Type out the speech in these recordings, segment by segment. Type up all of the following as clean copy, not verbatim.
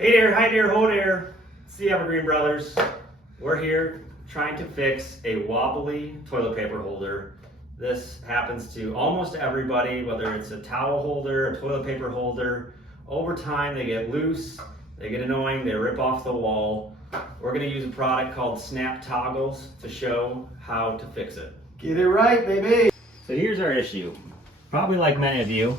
Hey there, hi there, ho there. It's the Evergreen brothers. We're here trying to fix a wobbly toilet paper holder. This happens to almost everybody, whether it's a towel holder, a toilet paper holder. Over time they get loose, they get annoying, they rip off the wall. We're going to use a product called Snap Toggles to show how to fix it. Get it right, baby. So here's our issue. Probably like many of you,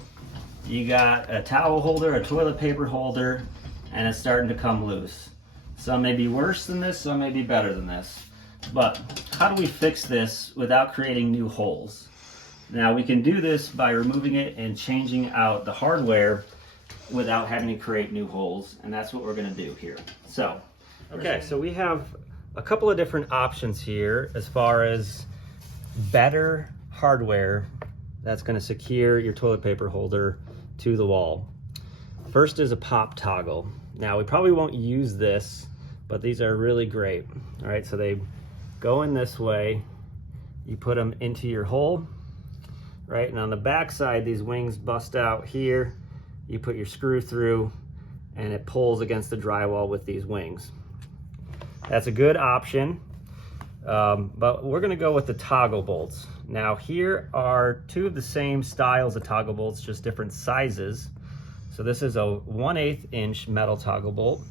you got a towel holder, a toilet paper holder, and it's starting to come loose. Some may be worse than this, some may be better than this. But how do we fix this without creating new holes? Now we can do this by removing it and changing out the hardware without having to create new holes, and that's what we're going to do here. So, okay, so we have a couple of different options here as far as better hardware that's going to secure your toilet paper holder to the wall. First is a pop toggle. Now we probably won't use this, but these are really great. All right, so they go in this way. You put them into your hole, right? And on the back side, these wings bust out here. You put your screw through and it pulls against the drywall with these wings. That's a good option, but we're gonna go with the toggle bolts. Now here are two of the same styles of toggle bolts, just different sizes. So this is a 1/8 inch metal toggle bolt.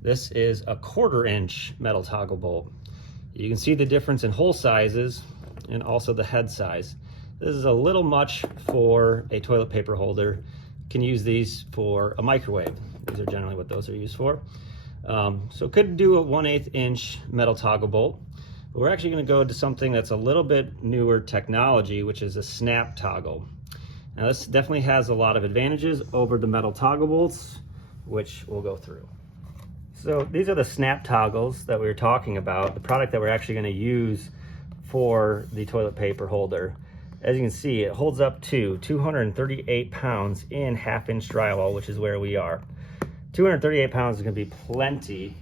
This is a 1/4 inch metal toggle bolt. You can see the difference in hole sizes and also the head size. This is a little much for a toilet paper holder. You can use these for a microwave. These are generally what those are used for. So could do a 1/8 inch metal toggle bolt. But we're actually going to go to something that's a little bit newer technology, which is a snap toggle. Now this definitely has a lot of advantages over the metal toggle bolts, which we'll go through. So these are the snap toggles that we were talking about, the product that we're actually going to use for the toilet paper holder. As you can see, it holds up to 238 pounds in 1/2 inch drywall, which is where we are. 238 pounds is going to be plenty,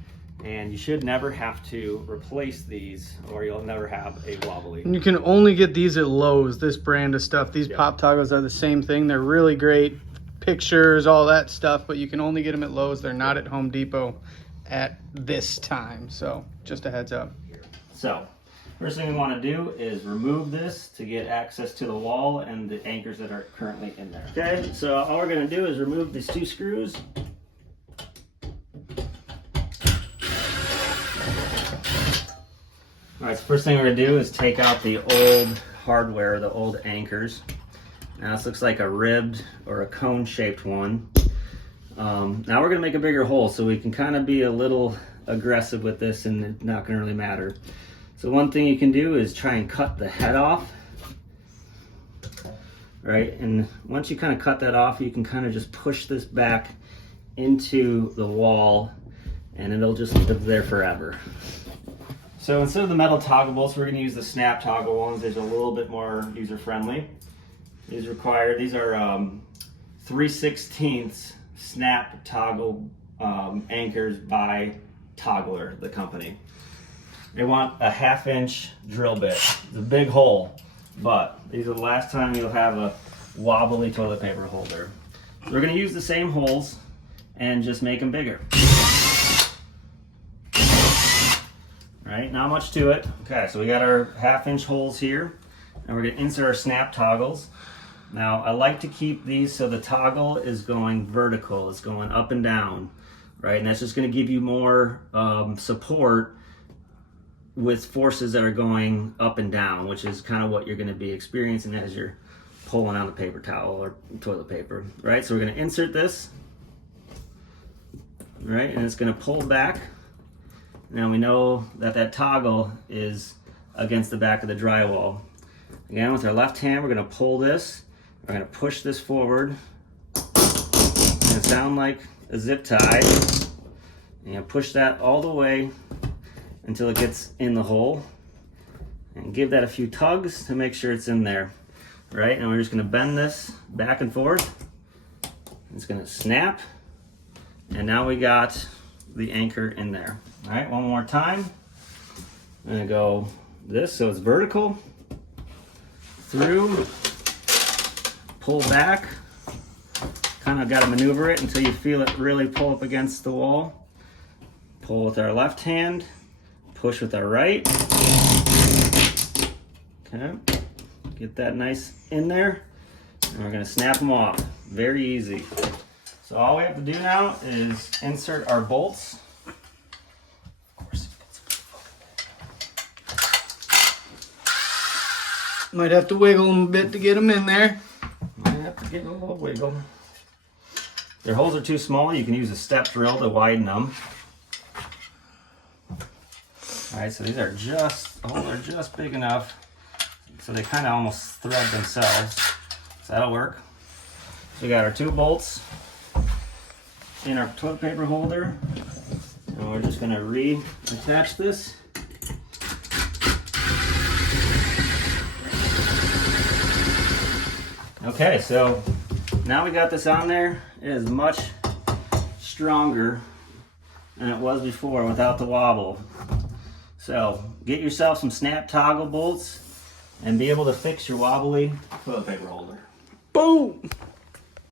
and you should never have to replace these or you'll never have a wobbly. And you can only get these at Lowe's, this brand of stuff. These pop toggles are the same thing. They're really great. Pictures, all that stuff, but you can only get them at Lowe's. They're not at Home Depot at this time. So just a heads up. So first thing we want to do is remove this to get access to the wall and the anchors that are currently in there. Okay, so all we're going to do is remove these two screws. All right, so first thing we're going to do is take out the old hardware, the old anchors. Now this looks like a ribbed or a cone shaped one. Now we're going to make a bigger hole so we can kind of be a little aggressive with this and it's not going to really matter. So one thing you can do is try and cut the head off. Right, and once you kind of cut that off, you can kind of just push this back into the wall and it'll just live there forever. So instead of the metal toggle bolts, we're going to use the snap toggle ones. These are a little bit more user-friendly. These are 3/16 snap toggle anchors by Toggler, the company. They want a 1/2 inch drill bit. It's a big hole, but these are the last time you'll have a wobbly toilet paper holder. So we're going to use the same holes and just make them bigger. Right, not much to it. Okay, so we got our 1/2 inch holes here, and we're going to insert our snap toggles. Now I like to keep these so the toggle is going vertical, it's going up and down, right? And that's just going to give you more support with forces that are going up and down, which is kind of what you're going to be experiencing as you're pulling on the paper towel or toilet paper, right? So we're going to insert this, right? And it's going to pull back. Now we know that that toggle is against the back of the drywall. Again, with our left hand, we're going to pull this. We're going to push this forward. It's going to sound like a zip tie. And push that all the way until it gets in the hole. And give that a few tugs to make sure it's in there. Right? And we're just going to bend this back and forth. It's going to snap. And now we got the anchor in there. All right, one more time. I'm gonna go this so it's vertical, through, pull back, kind kind of got to maneuver it until you feel it really pull up against the wall. Pull with our left hand, push with our right. Okay, get that nice in there. And we're gonna snap them off. Very easy. So all we have to do now is insert our bolts. Of course. Might have to wiggle them a bit to get them in there. Might have to give it a little wiggle. If their holes are too small, you can use a step drill to widen them. All right, so these are just, the holes are just big enough so they kind of almost thread themselves. So that'll work. So we got our 2 bolts in our toilet paper holder. And we're just gonna reattach this. Okay, so now we got this on there. It is much stronger than it was before without the wobble. So get yourself some snap toggle bolts and be able to fix your wobbly toilet paper holder. Boom!